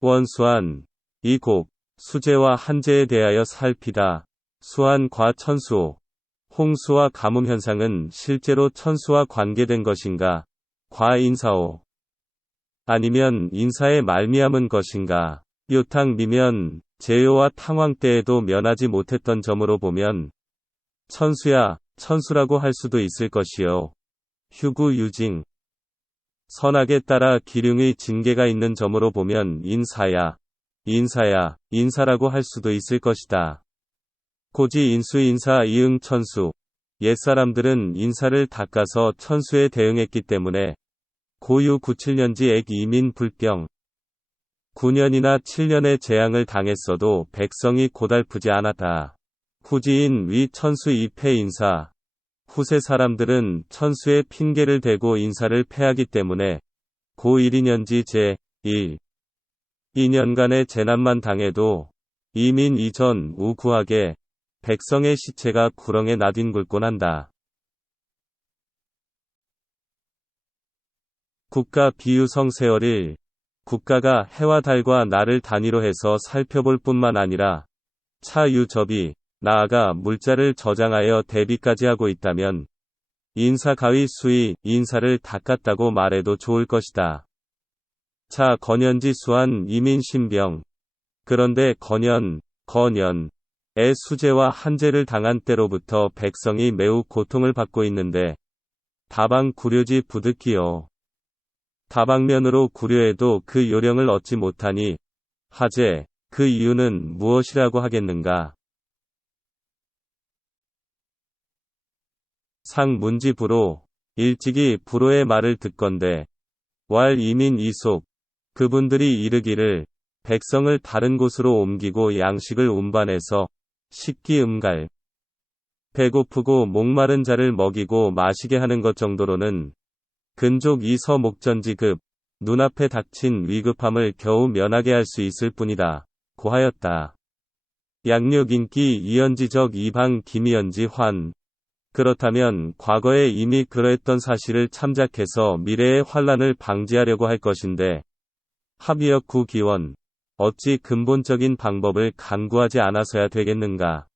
원수한. 이 곡, 수재와 한재에 대하여 살피다. 수한과 천수. 홍수와 가뭄 현상은 실제로 천수와 관계된 것인가? 과인사오. 아니면 인사에 말미암은 것인가? 요탕미면 제요와 탕왕 때에도 면하지 못했던 점으로 보면 천수야, 천수라고 할 수도 있을 것이요. 휴구 유징. 선악에 따라 기륭의 징계가 있는 점으로 보면 인사야, 인사야, 인사라고 할 수도 있을 것이다. 고지 인수 인사 이응 천수. 옛사람들은 인사를 닦아서 천수에 대응했기 때문에 고유 97년지 액 이민 불병. 9년이나 7년의 재앙을 당했어도 백성이 고달프지 않았다. 후지인 위 천수 이패 인사. 후세 사람들은 천수의 핑계를 대고 인사를 패하기 때문에 고 12년지 제1. 2년간의 재난만 당해도 이민 이전 우구하게 백성의 시체가 구렁에 나뒹굴곤 한다. 국가 비유성 세월일. 국가가 해와 달과 날을 단위로 해서 살펴볼 뿐만 아니라 차유접이, 나아가 물자를 저장하여 대비까지 하고 있다면 인사 가위 수의, 인사를 닦았다고 말해도 좋을 것이다. 차 건연지 수한 이민 신병. 그런데 건연의 수재와 한재를 당한 때로부터 백성이 매우 고통을 받고 있는데 다방 구려지 부득이요. 다방면으로 구려해도 그 요령을 얻지 못하니 하재, 그 이유는 무엇이라고 하겠는가? 상문지 부로. 일찍이 부로의 말을 듣건대 왈 이민 이속. 그분들이 이르기를 백성을 다른 곳으로 옮기고 양식을 운반해서 식기 음갈. 배고프고 목마른 자를 먹이고 마시게 하는 것 정도로는 근족 이서 목전지급, 눈앞에 닥친 위급함을 겨우 면하게 할 수 있을 뿐이다. 고하였다. 양육인기 이연지적 이방 김이연지 환. 그렇다면 과거에 이미 그러했던 사실을 참작해서 미래의 환란을 방지하려고 할 것인데 합의역 구기원. 어찌 근본적인 방법을 간구하지 않아서야 되겠는가?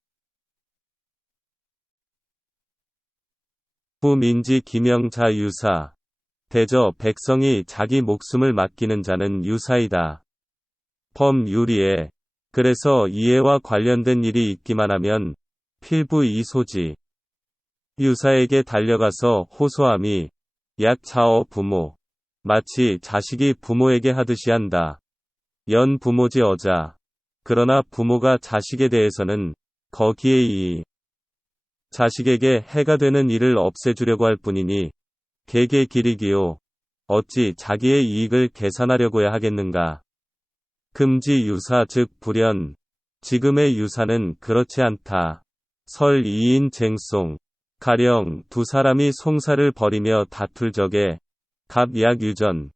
후민지 기명자 유사. 대저 백성이 자기 목숨을 맡기는 자는 유사이다. 법유리에. 그래서 이해와 관련된 일이 있기만 하면 필부 이소지. 유사에게 달려가서 호소함이 약 자어 부모. 마치 자식이 부모에게 하듯이 한다. 연 부모지 어자. 그러나 부모가 자식에 대해서는 거기에 이 자식에게 해가 되는 일을 없애주려고 할 뿐이니 개개 기리기요. 어찌 자기의 이익을 계산하려고야 하겠는가. 금지 유사 즉 불연. 지금의 유사는 그렇지 않다. 설 2인 쟁송. 가령 두 사람이 송사를 벌이며 다툴 적에 갑약 유전.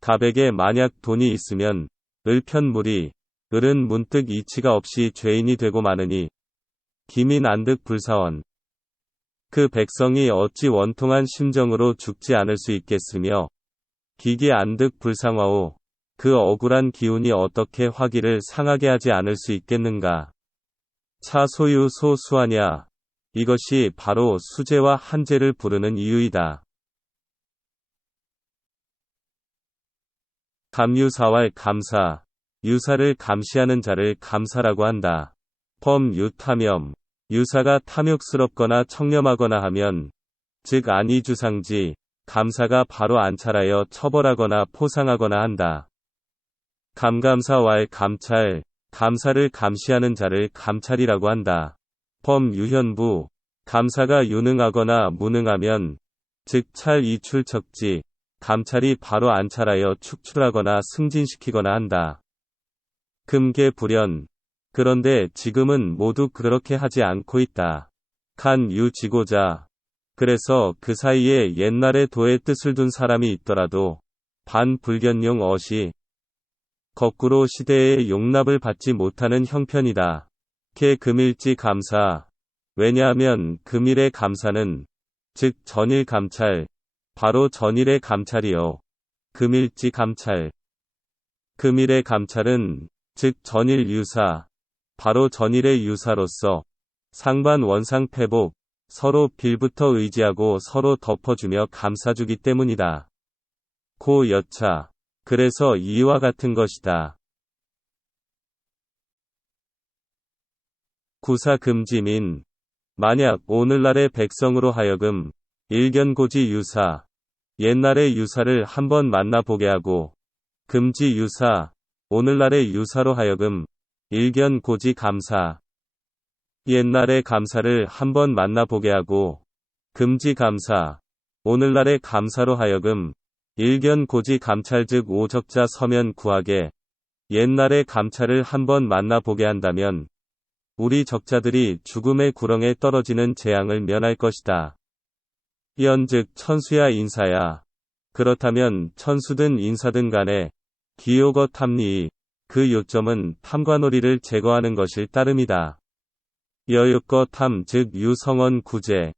갑에게 만약 돈이 있으면 을편물이, 을은 문득 이치가 없이 죄인이 되고 마느니 기민 안득 불사원. 그 백성이 어찌 원통한 심정으로 죽지 않을 수 있겠으며 기기 안득 불상화오. 그 억울한 기운이 어떻게 화기를 상하게 하지 않을 수 있겠는가. 차 소유 소수하냐. 이것이 바로 수재와 한재를 부르는 이유이다. 감유사왈 감사. 유사를 감시하는 자를 감사라고 한다. 범유탐염. 유사가 탐욕스럽거나 청렴하거나 하면 즉 안이주상지. 감사가 바로 안찰하여 처벌하거나 포상하거나 한다. 감감사왈 감찰. 감사를 감시하는 자를 감찰이라고 한다. 범유현부. 감사가 유능하거나 무능하면 즉 찰이출척지. 감찰이 바로 안찰하여 축출하거나 승진시키거나 한다. 금계불연. 그런데 지금은 모두 그렇게 하지 않고 있다. 간유지고자. 그래서 그 사이에 옛날에 도의 뜻을 둔 사람이 있더라도 반불견용 어시. 거꾸로 시대의 용납을 받지 못하는 형편이다. 금일지 감사. 왜냐하면 금일의 감사는 즉 전일 감찰. 바로 전일의 감찰이요. 금일지 감찰. 금일의 감찰은 즉 전일 유사, 바로 전일의 유사로서 상반 원상 패복, 서로 빌부터 의지하고 서로 덮어주며 감싸주기 때문이다. 고 여차. 그래서 이와 같은 것이다. 구사금지민. 만약 오늘날의 백성으로 하여금 일견고지 유사, 옛날의 유사를 한번 만나보게 하고 금지 유사, 오늘날의 유사로 하여금 일견고지 감사, 옛날의 감사를 한번 만나보게 하고 금지 감사, 오늘날의 감사로 하여금 일견고지 감찰 즉 오적자 서면 구하게 옛날의 감찰을 한번 만나보게 한다면 우리 적자들이 죽음의 구렁에 떨어지는 재앙을 면할 것이다. 연즉 천수야 인사야. 그렇다면 천수든 인사든 간에 기요거 탐리, 그 요점은 탐관오리를 제거하는 것일 따름이다. 여유거 탐 즉 유성원 구제.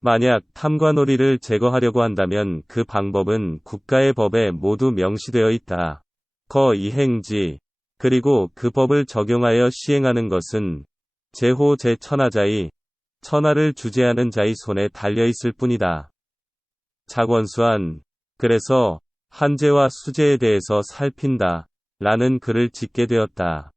만약 탐관오리를 제거하려고 한다면 그 방법은 국가의 법에 모두 명시되어 있다. 거 이행지. 그리고 그 법을 적용하여 시행하는 것은 제호 제천하자의 천하를 주재하는 자의 손에 달려있을 뿐이다. 작원수한. 그래서 한제와 수제에 대해서 살핀다. 라는 글을 짓게 되었다.